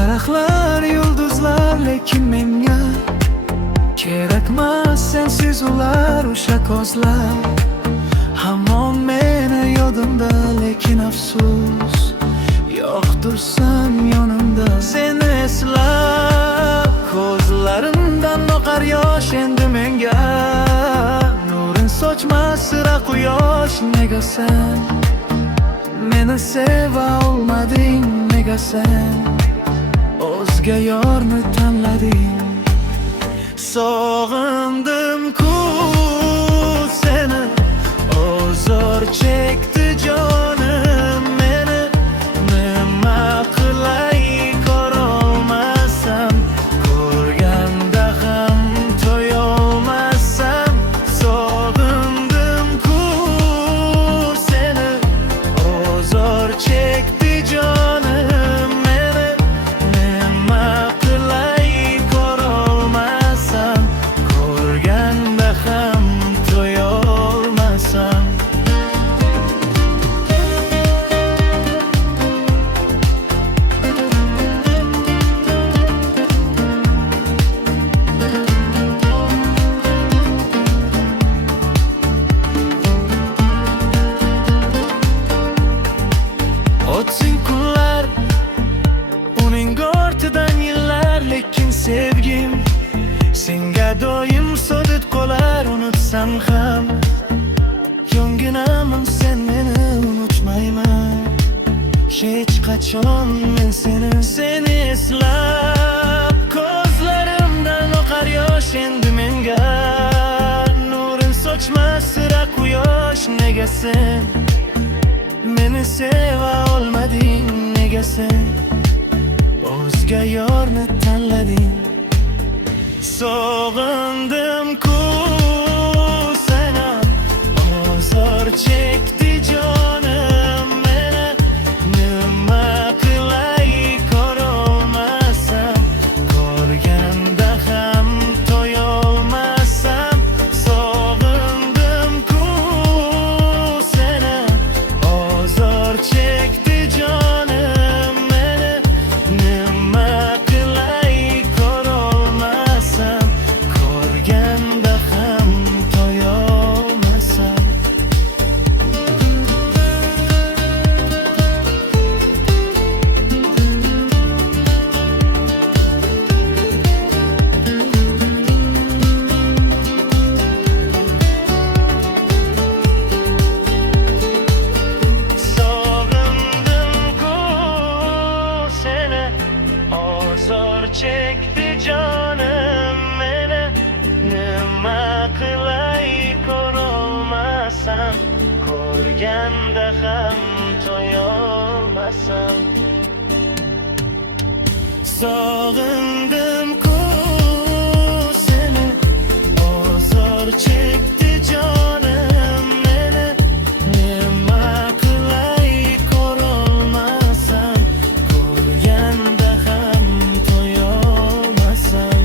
Daraxtlar, yulduzlar, lekin menga kerakmas sensiz ular, o'sha kozlar hamon meni yodimda, lekin afsus yo'qdirsan yonimda. Seni eslab ko'zlarimdan oqar yosh, endi menga nurin sochmas sira quyosh. Nega sen meni seva olmading, nega sen o'zga yorni tanlading? Sog'indim-ku seni, ozor chekdi jonim meni. Nima qilay ko'rolmasam, ko'rganda ham to'yolmasam. Sog'indim-ku seni, ozor chekdi jonim meni. Nima qilay ko'rolmasam, ko'rganda ham to'yolmasam. O'tsin kunlar, uning ortidan yillar, lekin sevgim senga doim sodiq qolar. Unutsam ham yonginaman, sen meni unutmayman hech qachon. Men seni eslab ko'zlarimdan oqar yosh, endi menga nurin sochmas sira quyosh. Nega sen meni seva olmading, nega sen o'zga yorni tanlading? Sog'indim-ku seni, ozor chekdi jonim meni. Nima qilay ko'rolmasam, ko'rganda ham to'yolmasam. Sog'indim-ku seni, ozor chekdi jonim meni. Nima qilay ko'rolmasam, ko'rganda ham to'yolmasam. Sog'indim-ku seni, ozor chekdi jonim meni. Nima qilay ko'rolmasam, ko'rganda ham to'yolmasam. Sog'indim-ku seni, ozor chekdi jonim meni. Nima qilay ko'rolmasam, ko'rganda ham to'yolmasam.